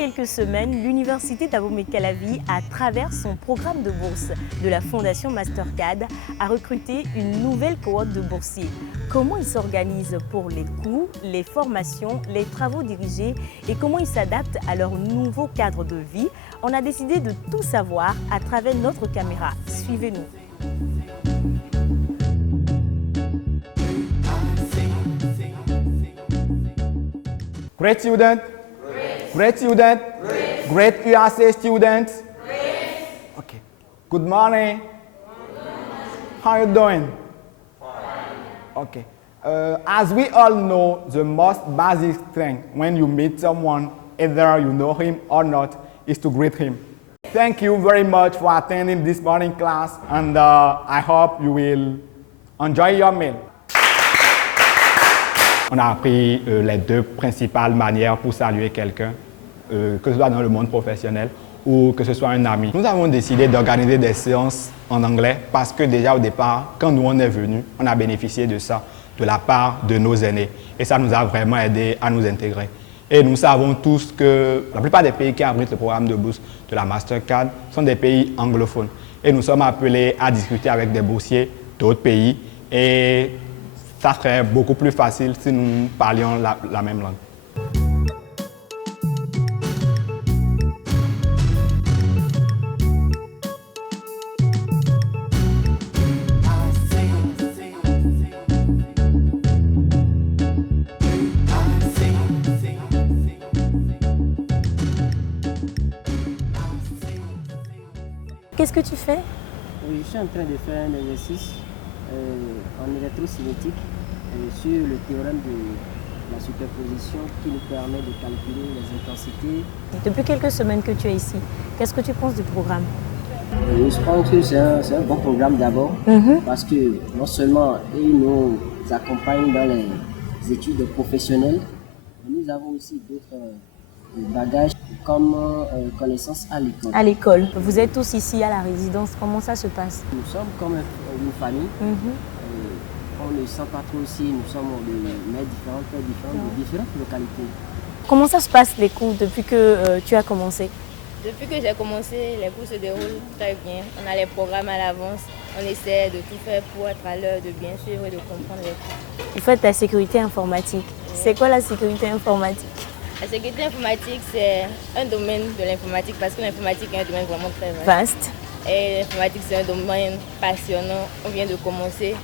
quelques semaines, l'Université d'Abomey-Calavi, à travers son programme de bourse de la Fondation Mastercard, a recruté une nouvelle cohorte de boursiers. Comment ils s'organisent pour les coûts, les formations, les travaux dirigés et comment ils s'adaptent à leur nouveau cadre de vie? On a décidé de tout savoir à travers notre caméra. Suivez-nous. Great student? Great student? Great URC students? Okay. Good morning. How are you doing? Okay. As we all know, the most basic thing when you meet someone, either you know him or not, is to greet him. Thank you very much for attending this morning class, and I hope you will enjoy your meal. On a appris les deux principales manières pour saluer quelqu'un, que ce soit dans le monde professionnel ou que ce soit un ami. Nous avons décidé d'organiser des séances en anglais parce que déjà au départ, quand nous on est venus, on a bénéficié de ça de la part de nos aînés et ça nous a vraiment aidé à nous intégrer. Et nous savons tous que la plupart des pays qui abritent le programme de bourse de la Mastercard sont des pays anglophones. Et nous sommes appelés à discuter avec des boursiers d'autres pays et ça serait beaucoup plus facile si nous parlions la même langue. Qu'est-ce que tu fais? Oui, je suis en train de faire un exercice en électrocinétique sur le théorème de la superposition qui nous permet de calculer les intensités. Depuis quelques semaines que tu es ici, qu'est-ce que tu penses du programme? Je pense que c'est un bon programme d'abord parce que non seulement il nous accompagne dans les études professionnelles, mais nous avons aussi d'autres bagages comme connaissances à l'école. À l'école. Vous êtes tous ici à la résidence, comment ça se passe? Nous sommes comme une famille. On ne sent pas trop aussi, nous sommes de mères différentes, de différentes localités. Comment ça se passe les cours depuis que tu as commencé? Depuis que j'ai commencé, les cours se déroulent très bien. On a les programmes à l'avance, on essaie de tout faire pour être à l'heure, de bien suivre et de comprendre les cours. Vous faites la sécurité informatique. C'est quoi la sécurité informatique? La sécurité informatique, c'est un domaine de l'informatique parce que l'informatique est un domaine vraiment très vaste. Et l'informatique, c'est un domaine passionnant. On vient de commencer.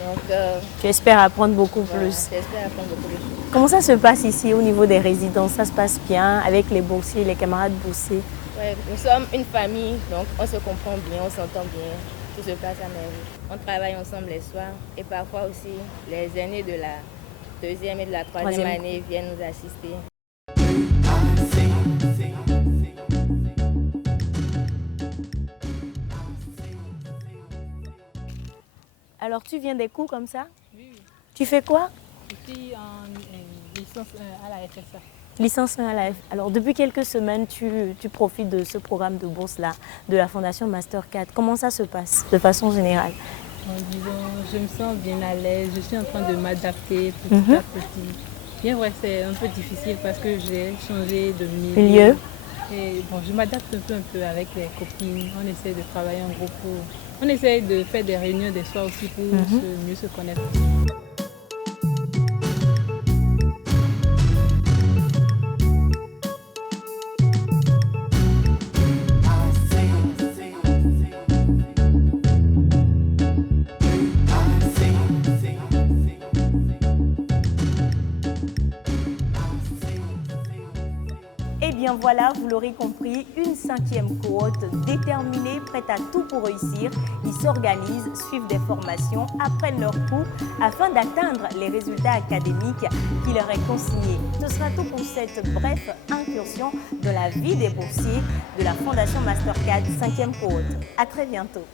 Donc, tu espères apprendre beaucoup plus. J'espère apprendre beaucoup plus. Comment ça se passe ici au niveau des résidences? Ça se passe bien avec les boursiers, les camarades boursiers? Ouais, nous sommes une famille, donc on se comprend bien, on s'entend bien. Tout se passe à merveille. On travaille ensemble les soirs et parfois aussi les aînés de la deuxième et de la troisième année viennent nous assister. Alors tu viens des cours comme ça? Oui. Tu fais quoi? Je suis en licence 1 à la FSA. Licence 1 à la FSA. Alors depuis quelques semaines, tu profites de ce programme de bourse-là, de la Fondation Mastercard. Comment ça se passe de façon générale? Disons, je me sens bien à l'aise, je suis en train de m'adapter petit à petit. Bien vrai, c'est un peu difficile parce que j'ai changé de milieu. Et bon, je m'adapte un peu avec les copines. On essaie de travailler en groupe. On essaie de faire des réunions des soirs aussi pour mieux se connaître. Eh bien voilà, vous l'aurez compris, une 5e cohorte déterminée, prête à tout pour réussir. Ils s'organisent, suivent des formations, apprennent leurs cours afin d'atteindre les résultats académiques qui leur est consignés. Ce sera tout pour cette brève incursion dans la vie des boursiers de la Fondation Mastercard 5e cohorte. À très bientôt.